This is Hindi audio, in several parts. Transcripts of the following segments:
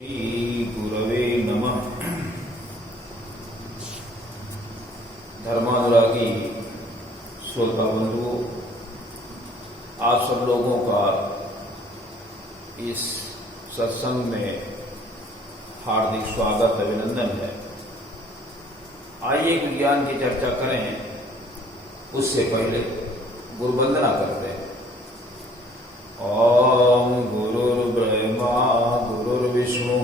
श्री गुरवे नमः। धर्मानुरागी श्रोता बंधुओं, आप सब लोगों का इस सत्संग में हार्दिक स्वागत अभिनंदन है। आइए विज्ञान की चर्चा करें, उससे पहले गुरुवंदना करते हैं। ओम गुरुर्ब्रह्मा गुरुर्विष्णु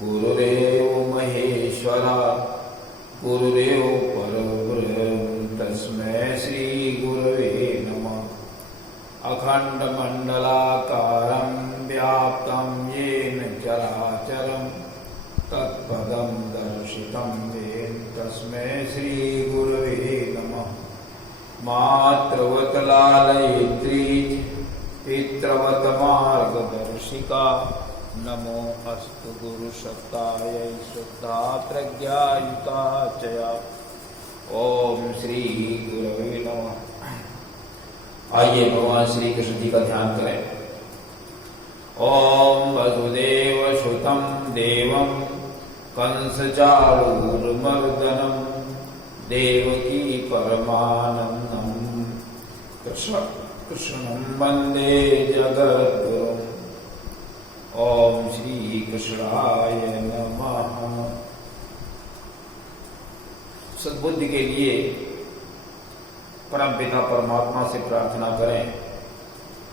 गुरुरेव महेश्वरा गुरुरेव परब्रह्म तस्मै श्री गुरवे नमः। अखंड मंडलाकारं व्याप्तं येन चराचरं तत्पदं दर्शितं येन तस्मै श्री गुरवे नमः। मातृवत लालयित्री पितृवत मार्गदर्शिका नमो अस्तु गुरु सत्तायै शुद्धा प्रज्ञायुता चया। ओम श्री गुरवे नमः। आइए भगवान श्री कृष्ण जी का ध्यान करें। ओम वसुदेव सुतं देवं कंस चाणूरमर्दनं देवकी परमानंदं कृष्णं वंदे जगद्गुरुम्। ओम श्री कृष्णाय नमः। सद्बुद्धि के लिए परमपिता परमात्मा से प्रार्थना करें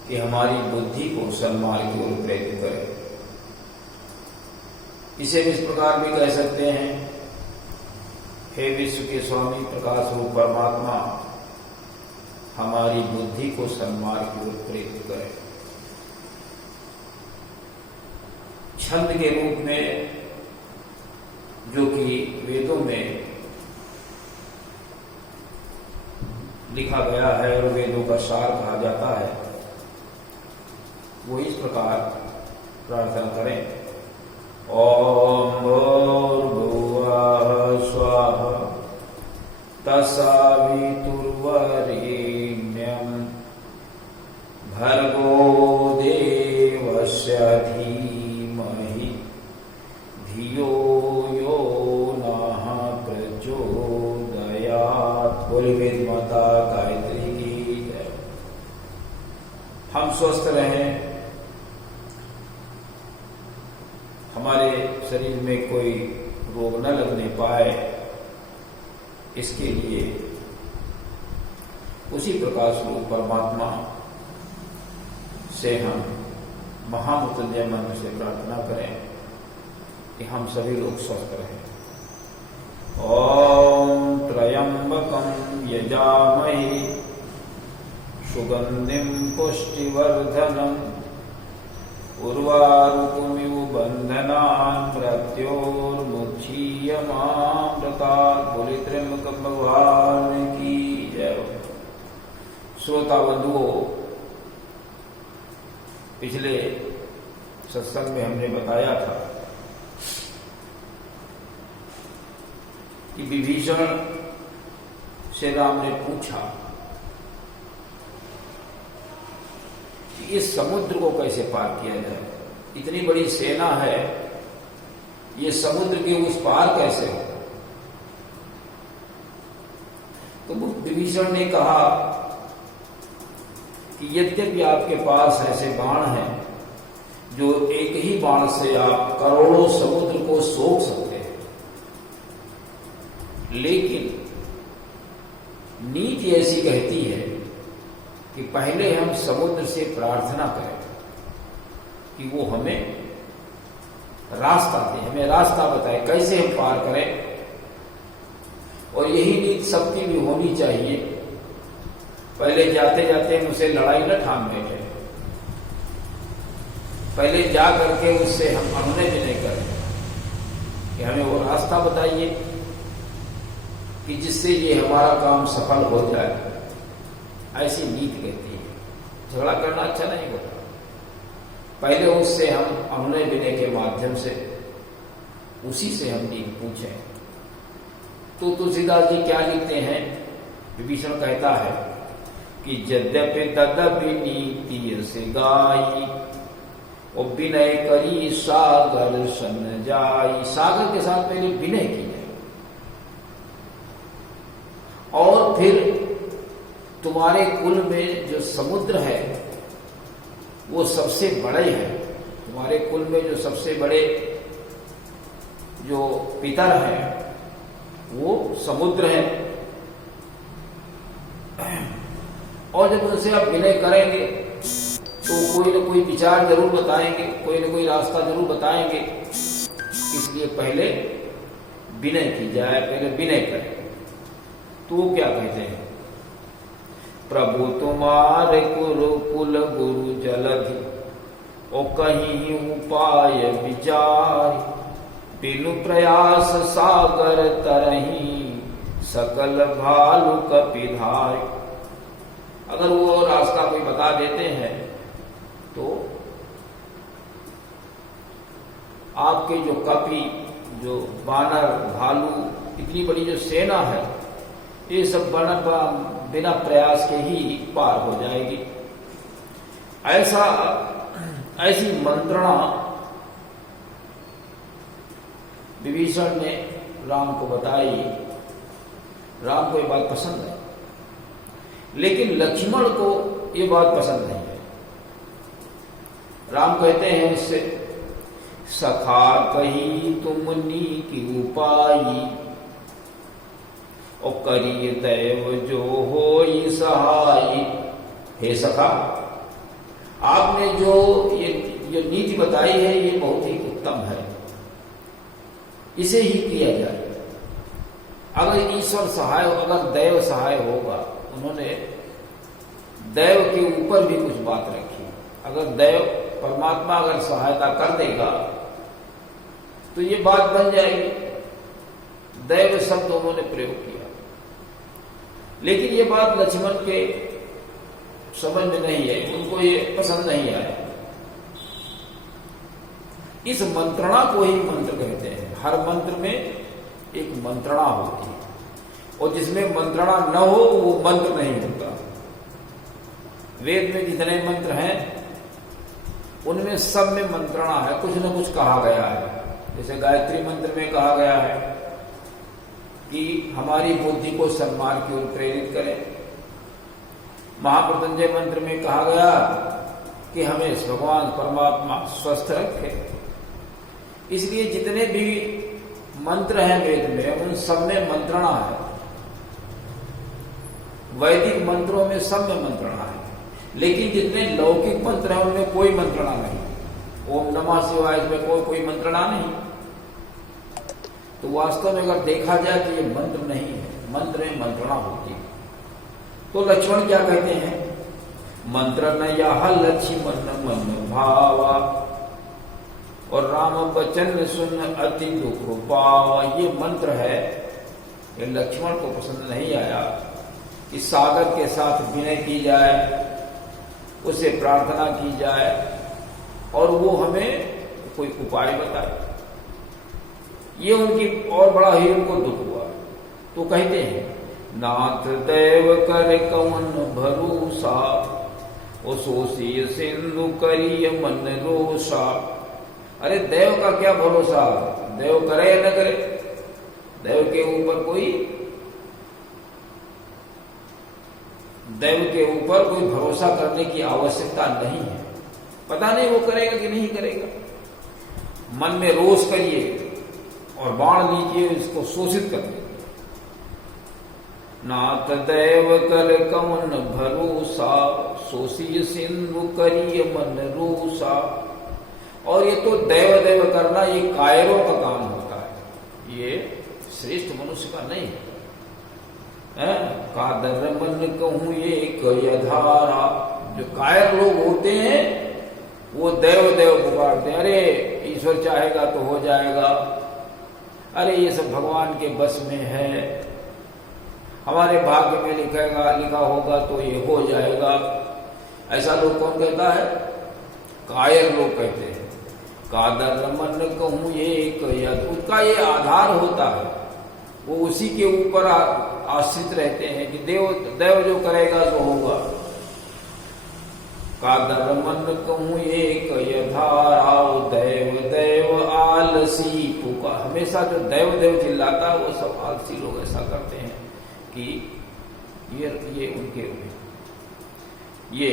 कि हमारी बुद्धि को सन्मार्ग की ओर प्रेरित करें। इसे इस प्रकार भी कह सकते हैं, हे विश्व के स्वामी प्रकाश रूप परमात्मा, हमारी बुद्धि को सन्मार्ग की ओर प्रेरित करें। छंद के रूप में जो कि वेदों में लिखा गया है और वेदों का सार कहा जाता है, वो इस प्रकार प्रार्थना करें। ओम भूर्भुवः स्वः तत्सवितुर्वरेण्यं भर्गो देवस्य धीमहि धियो यो नः प्रचोदयात्। बोले वेद माता गायत्री की जय। हम स्वस्थ रहें, हमारे शरीर में कोई रोग न लगने पाए, इसके लिए उसी प्रकाश रूप परमात्मा से हम महामृत्युंजय मंत्र से प्रार्थना करें कि हम सभी लोग स्वस्थ रहें। ओम त्र्यंबकं यजामहे सुगंधिं पुष्टिवर्धनम् उर्वारुकमिव बंधनान् मृत्योर्मुक्षीयमामृतात्। बोले त्र्यंबक भगवान की जय। श्रोता बंधुओं, पिछले सत्संग में हमने बताया था कि विभीषण से राम ने पूछा कि इस समुद्र को कैसे पार किया जाए। इतनी बड़ी सेना है, ये समुद्र के उस पार कैसे हो। तो विभीषण ने कहा कि यद्यपि आपके पास ऐसे बाण हैं जो एक ही बाण से आप करोड़ों समुद्र को सोख सकते हैं, लेकिन नीति ऐसी कहती है कि पहले हम समुद्र से प्रार्थना करें कि वो हमें रास्ता दे, हमें रास्ता बताए कैसे हम पार करें। और यही नीति सबकी भी होनी चाहिए। पहले जाते जाते हम उसे लड़ाई न ठान बैठे, पहले जा करके उससे हम अनुनय भी नहीं करें कि हमें वो रास्ता बताइए कि जिससे ये हमारा काम सफल हो जाए। ऐसी नीति कहती है। झगड़ा करना अच्छा नहीं होता। पहले उससे हम अनुनय विनय के माध्यम से उसी से हम नीति पूछें। तो तुलसीदास जी क्या लिखते हैं? विभीषण कहता है कि यद्यपि तदपि नीति से गाई और विनय करी सागर सन जाई, सागर के साथ पहले विनय की जाए और फिर तुम्हारे कुल में जो समुद्र है वो सबसे बड़े हैं। तुम्हारे कुल में जो सबसे बड़े जो पितर हैं वो समुद्र हैं, और जब उनसे आप विनय करेंगे तो कोई ना कोई विचार जरूर बताएंगे, कोई ना कोई रास्ता जरूर बताएंगे। इसलिए पहले विनय की जाए, पहले विनय करें। तो वो क्या कहते हैं, प्रभु तुम्हारे कुल गुरु जलधि ओ कहीं उपाय विचार, बिनु प्रयास सागर तरही सकल भालु कपिधार। अगर वो रास्ता कोई बता देते हैं तो आपके जो कपि, जो बानर, भालू, इतनी बड़ी जो सेना है, ये सब बिना प्रयास के ही पार हो जाएगी। ऐसी मंत्रणा विभीषण ने राम को बताई। राम को ये बात पसंद है, लेकिन लक्ष्मण को ये बात पसंद नहीं है। राम कहते हैं उससे, सखा कही तुमनी की उपाई, और करिए दैव जो होई सहाई। हे सखा, आपने जो ये नीति बताई है ये बहुत ही उत्तम है, इसे ही किया जाए। अगर ईश्वर सहाय, अगर दैव सहाय होगा, उन्होंने दैव के ऊपर भी कुछ बात रखी। अगर दैव, परमात्मा अगर सहायता कर देगा तो ये बात बन जाएगी। दैव शब्द उन्होंने प्रयोग किया, लेकिन ये बात लक्ष्मण के समझ में नहीं आई, उनको ये पसंद नहीं आया। इस मंत्रणा को ही मंत्र कहते हैं। हर मंत्र में एक मंत्रणा होती है, और जिसमें मंत्रणा न हो वो मंत्र नहीं होता। वेद में जितने मंत्र हैं उनमें सब में मंत्रणा है, कुछ न कुछ कहा गया है। जैसे गायत्री मंत्र में कहा गया है कि हमारी बुद्धि को सन्मार्ग की ओर प्रेरित करें। महामृत्युंजय मंत्र में कहा गया कि हमें भगवान परमात्मा स्वस्थ रखे। इसलिए जितने भी मंत्र हैं वेद में, उन सब में मंत्रणा है। वैदिक मंत्रों में सब में मंत्रणा है, लेकिन जितने लौकिक मंत्र हैं उनमें कोई मंत्रणा नहीं। ओम नमः शिवाय में कोई मंत्रणा नहीं। तो वास्तव में अगर देखा जाए तो ये मंत्र नहीं है, मंत्र में मंत्रणा होती है। तो लक्ष्मण क्या कहते हैं, मंत्र न यह लक्ष्मण मन भावा, और राम वचन सुन अति दुख पावा। ये मंत्र है, ये लक्ष्मण को पसंद नहीं आया कि सागर के साथ विनय की जाए, उसे प्रार्थना की जाए और वो हमें कोई उपाय बताए। ये उनकी और बड़ा ही उनको दुख हुआ। तो कहते हैं, नाथ दैव कर कवन भरोसा, ओ सोसी सिंधु करिय मन रोसा। अरे देव का क्या भरोसा, देव करे या न करे, देव के ऊपर कोई भरोसा करने की आवश्यकता नहीं है। पता नहीं वो करेगा कि नहीं करेगा। मन में रोष करिए और बाण लीजिए, इसको शोषित कर दीजिए। नाथ दैव कर कवन भरोसा, सोसी सिंधु करिय मन रोसा। और ये तो दैव दैव करना ये कायरों का काम होता है, ये श्रेष्ठ मनुष्य का नहीं है। कादर मन कहूं एक यधारा। जो कायर लोग होते हैं वो देव देव पुकारते हैं, अरे ईश्वर चाहेगा तो हो जाएगा, अरे ये सब भगवान के बस में है, हमारे भाग्य में लिखा होगा तो ये हो जाएगा। ऐसा लोग कौन कहता है, कायर लोग कहते हैं। कादर मन कहूं एक यद, उसका ये आधार होता है, वो उसी के ऊपर आश्रित रहते हैं कि देव जो करेगा तो होगा। कादर मन कहूँ एक यथाराव दैव दैव आलसी पुका। हमेशा जो दैव दैव चिल्लाता वो सब आलसी लोग ऐसा करते हैं कि ये उनके ये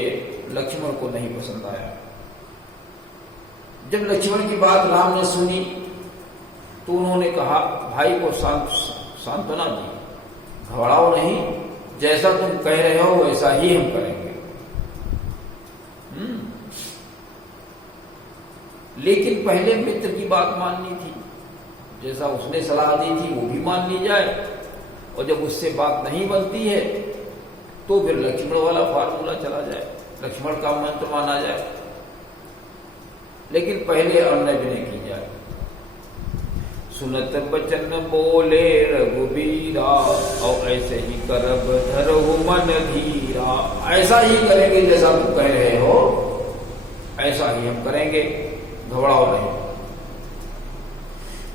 लक्ष्मण को नहीं पसंद आया। जब लक्ष्मण की बात राम ने सुनी तो उन्होंने कहा भाई को सांत्वना दी, घबराओ नहीं, जैसा तुम कह रहे हो वैसा ही हम करेंगे। लेकिन पहले मित्र की बात माननी थी, जैसा उसने सलाह दी थी वो भी मान ली जाए, और जब उससे बात नहीं बनती है तो फिर लक्ष्मण वाला फार्मूला चला जाए, लक्ष्मण का मंत्र माना जाए। लेकिन पहले अन्य विनय की जाए। सुनत बचन बोले रघुबीरा, और ऐसे ही करब धरहु मन धीरा। ऐसा ही करेंगे जैसा तुम कह रहे हो, ऐसा ही हम करेंगे, घबराओ नहीं।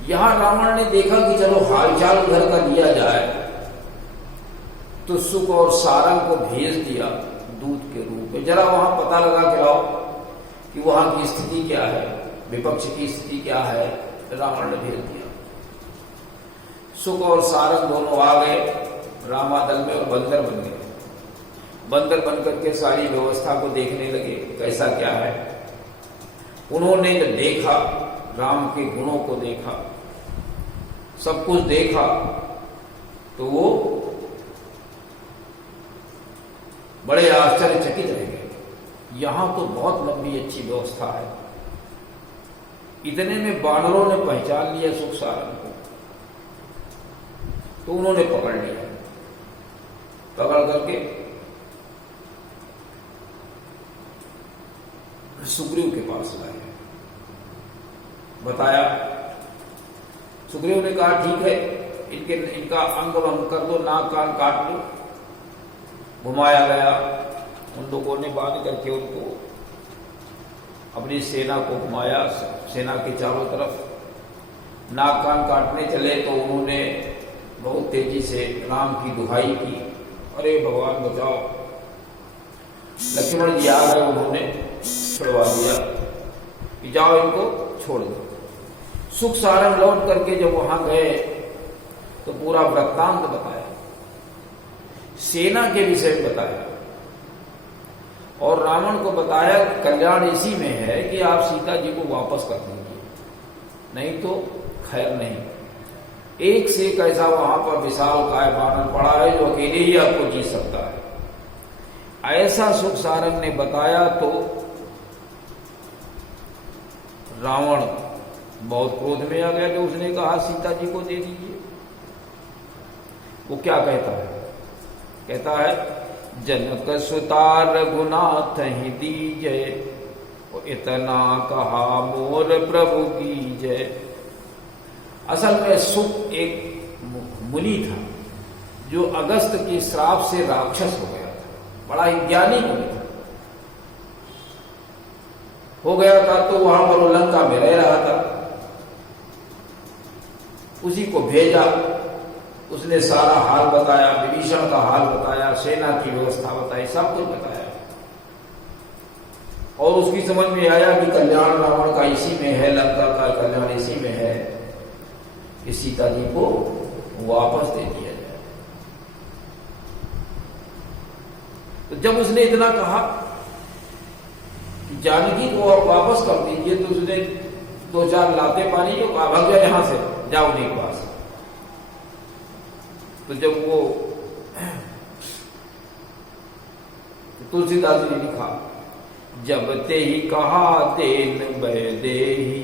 यहां रावण ने देखा कि चलो हालचाल घर का लिया जाए, तो सुख और सारंग को भेज दिया दूत के रूप में, जरा वहां पता लगा के लाओ कि वहां की स्थिति क्या है, विपक्ष की स्थिति क्या है। रावण ने भेज दिया। सुख और सारंग दोनों आ गए रामादल में और बंदर बन गए। बंदर बनकर के सारी व्यवस्था को देखने लगे कैसा क्या है। उन्होंने जब देखा, राम के गुणों को देखा, सब कुछ देखा, तो वो बड़े आश्चर्यचकित रह गए। यहां तो बहुत लंबी अच्छी व्यवस्था है। इतने में बानरों ने पहचान लिया सुख सारंग को, तो उन्होंने पकड़ लिया। पकड़ करके सुग्रीव के पास लाए, बताया। सुग्रीव ने कहा ठीक है, इनका अंग भंग कर दो, नाक कान काट लो। घुमाया गया, उन लोगों ने बांध करके उनको अपनी सेना को घुमाया, सेना के चारों तरफ। नाक कान काटने चले तो उन्होंने बहुत तेजी से राम की दुहाई की, अरे भगवान बचाओ। लक्ष्मण जी आ गए, उन्होंने छुड़वा दिया कि जाओ इनको छोड़ दो। सुख सारंग लौट करके जब वहां गए तो पूरा वृत्तांत बताया, सेना के विषय में बताया, और रावण को बताया कि कल्याण इसी में है कि आप सीता जी को वापस कर दीजिए, नहीं तो खैर नहीं। एक से एक ऐसा वहां पर विशाल काय बानर पड़ा है जो अकेले ही आपको जीत सकता है। ऐसा सुख सारंग ने बताया तो रावण बहुत क्रोध में आ गया कि उसने कहा सीता जी को दे दीजिए। वो क्या कहता है? कहता है जनक सुता रघुनाथ ही दीजय, इतना कहा मोर प्रभु की जय। असल में सुख एक मुनि था जो अगस्त के श्राप से राक्षस हो गया था, बड़ा ही ज्ञानी मुनि था, हो गया था। तो वहां पर वो लंका में रह रहा था, उसी को भेजा। उसने सारा हाल बताया, विभीषण का हाल बताया, सेना की व्यवस्था बताई, सब कुछ बताया। और उसकी समझ में आया कि कल्याण रावण का इसी में है, लंका का कल्याण इसी में है कि सीता जी को वापस दे दिया जाए। तो जब उसने इतना कहा कि जानकी को आप वापस कर दीजिए, तो उसने 2-4 लाते पानी जो कहा भाग जाए यहां से, जाओ उन्हीं के पास। तो जब वो तुलसीदास जी ने लिखा, जब ते ही कहा देन बह देही,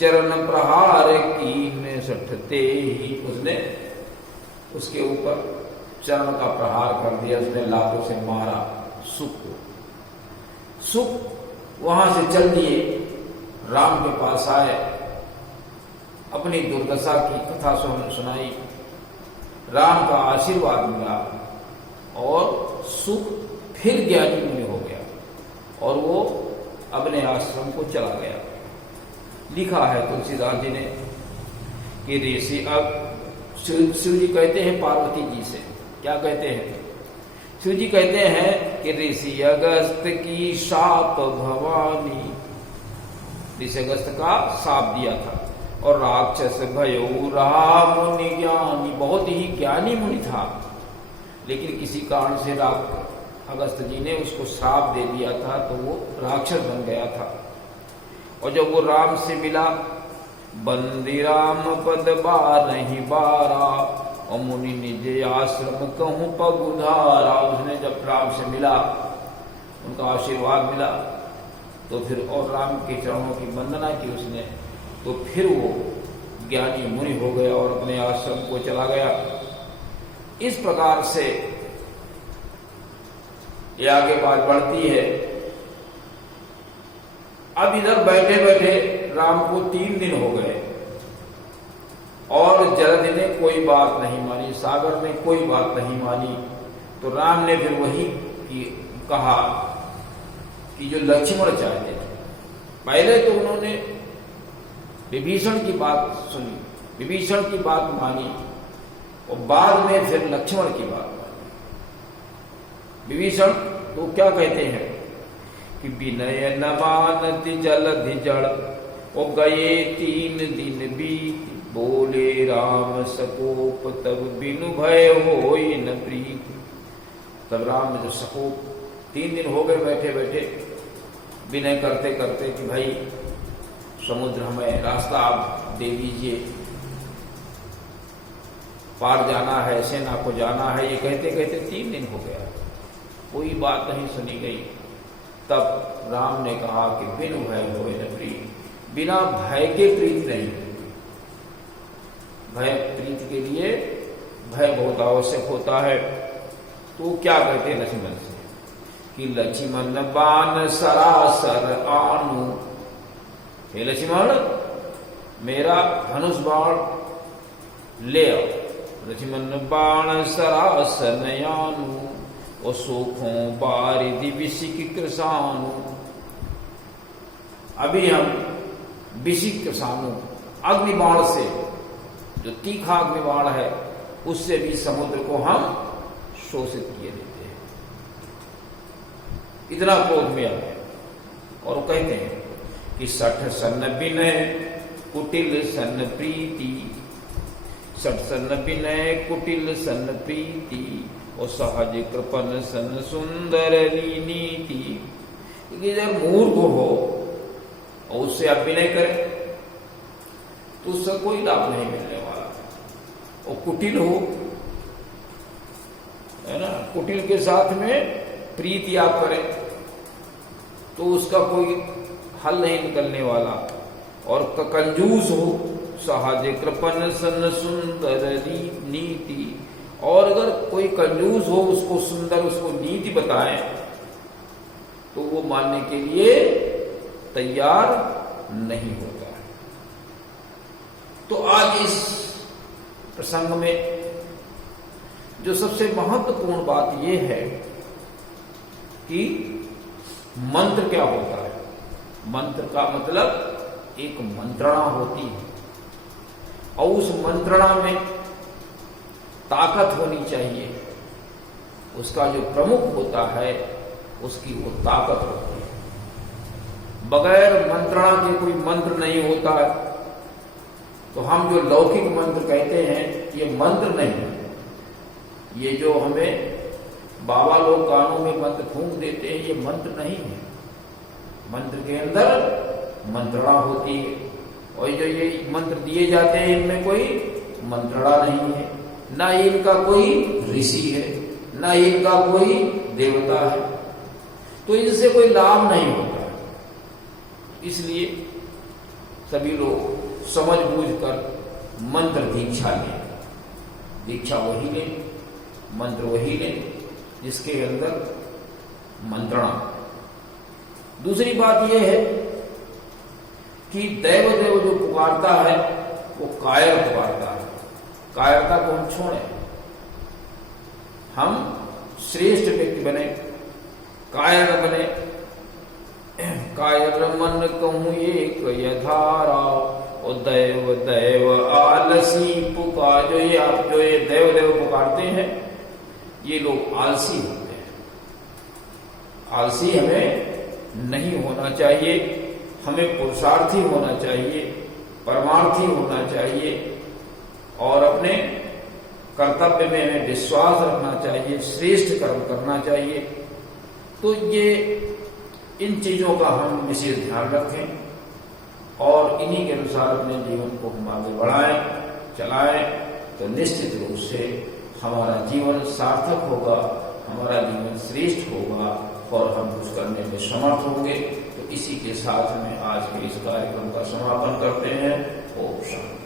चरण प्रहार कीन सठते ही। उसने उसके ऊपर चरण का प्रहार कर दिया, उसने लातों से मारा सुख को। सुख वहां से चल दिए, राम के पास आए, अपनी दुर्दशा की कथा सुनाई, राम का आशीर्वाद मिला और सुख फिर ज्ञानी मुनि हो गया और वो अपने आश्रम को चला गया। लिखा है तुलसीदास जी ने कि ऋषि अब शिव जी कहते हैं पार्वती जी से, क्या कहते हैं शिव जी कहते हैं कि ऋषि अगस्त की शाप भवानी, ऋषि अगस्त का शाप दिया था। और राक्षस भयो रहा मुनि ज्ञानी, बहुत ही ज्ञानी मुनि था, लेकिन किसी कारण से अगस्त जी ने उसको श्राप दे दिया था, तो वो राक्षस बन गया था। और जब वो राम से मिला, बंदी राम पद बारहि बारा, और मुनि निज आश्रम कहूं पगुधारा। उसने जब राम से मिला, उनका आशीर्वाद मिला, तो फिर और राम के चरणों की वंदना की उसने, तो फिर वो ज्ञानी मुनि हो गया और अपने आश्रम को चला गया। इस प्रकार से ये आगे बात बढ़ती है। अब इधर बैठे बैठे राम को 3 दिन हो गए और जलधि ने कोई बात नहीं मानी, सागर ने कोई बात नहीं मानी। तो राम ने फिर वही कहा कि जो लक्ष्मण चाहते थे। पहले तो उन्होंने विभीषण की बात सुनी, विभीषण की बात मानी, और बाद में फिर लक्ष्मण की बात मानी। विभीषण तो क्या कहते हैं कि विनय न मानति जलधि जड़, और गए 3 दिन बीत, बोले राम सकोप तब बिनु भय होई न प्रीति। तब राम जो सकोप 3 दिन हो गए बैठे बैठे विनय करते करते कि भाई समुद्र हमें रास्ता आप दे दीजिए, पार जाना है, सेना को जाना है। ये कहते कहते 3 दिन हो गया, कोई बात नहीं सुनी गई। तब राम ने कहा कि बिनु भय होए न प्रीति, बिना भय के प्रीति नहीं। भय प्रीति के लिए भय बहुत आवश्यक होता है। तो क्या कहते हैं लक्ष्मण से कि लक्ष्मण बाण सरासर आनु, हे लक्ष्मण मेरा धनुष बाण ले आओ। लक्ष्मण बाण सरासन आनु, और सोखों बारिधि विशिक कृषानु। अभी हम विशिक कृषानु अग्निबाण से, जो तीखा अग्निबाण है, उससे भी समुद्र को हम शोषित किए देते हैं। इतना क्रोध में आ गया। और वो कहते हैं कि 60 सन विनय कुटिल सन प्रीति, 60 सन विनय कुटिल सन प्रीति, और सहज कृपन सन सुंदर नीति। जब मूर्ख हो और उससे आप विनय करें तो उससे कोई लाभ नहीं मिलने वाला। और कुटिल हो, है ना, कुटिल के साथ में प्रीति आप करें तो उसका कोई हल नहीं निकलने वाला। और कंजूस हो, सहज कृपन सन सुंदर नीति, और अगर कोई कंजूस हो, उसको सुंदर, उसको नीति बताए तो वो मानने के लिए तैयार नहीं होता है। तो आज इस प्रसंग में जो सबसे महत्वपूर्ण बात यह है कि मंत्र क्या होता है। मंत्र का मतलब एक मंत्रणा होती है, और उस मंत्रणा में ताकत होनी चाहिए। उसका जो प्रमुख होता है उसकी वो ताकत होती है। बगैर मंत्रणा के कोई मंत्र नहीं होता है। तो हम जो लौकिक मंत्र कहते हैं ये मंत्र नहीं है। ये जो हमें बाबा लोग कानों में मंत्र फूंक देते हैं ये मंत्र नहीं है। मंत्र के अंदर मंत्रणा होती है, और जो ये मंत्र दिए जाते हैं इनमें कोई मंत्रणा नहीं है, ना इनका कोई ऋषि है, ना इनका कोई देवता है, तो इनसे कोई लाभ नहीं होता। इसलिए सभी लोग समझ बूझ कर मंत्र दीक्षा लें। दीक्षा वही लें, मंत्र वही लें जिसके अंदर मंत्रणा। दूसरी बात यह है कि देव देव जो पुकारता है वो कायर पुकारता है। कायरता को हम छोड़ें, हम श्रेष्ठ व्यक्ति बने, कायर बने। कायर मन कहूं एक यधारा, और दैव दैव आलसी पुकार। जो ये देव देव पुकारते हैं ये लोग आलसी होते हैं। आलसी हमें नहीं होना चाहिए, हमें पुरुषार्थी होना चाहिए, परमार्थी होना चाहिए और अपने कर्तव्य में हमें विश्वास रखना चाहिए, श्रेष्ठ कर्म करना चाहिए। तो ये इन चीजों का हम विशेष ध्यान रखें और इन्हीं के अनुसार अपने जीवन को हम आगे बढ़ाएं, चलाएं, तो निश्चित रूप से हमारा जीवन सार्थक होगा, हमारा जीवन श्रेष्ठ होगा और हम कुछ करने में समर्थ होंगे। तो इसी के साथ में आज के इस कार्यक्रम का समापन करते हैं। ओम शांति।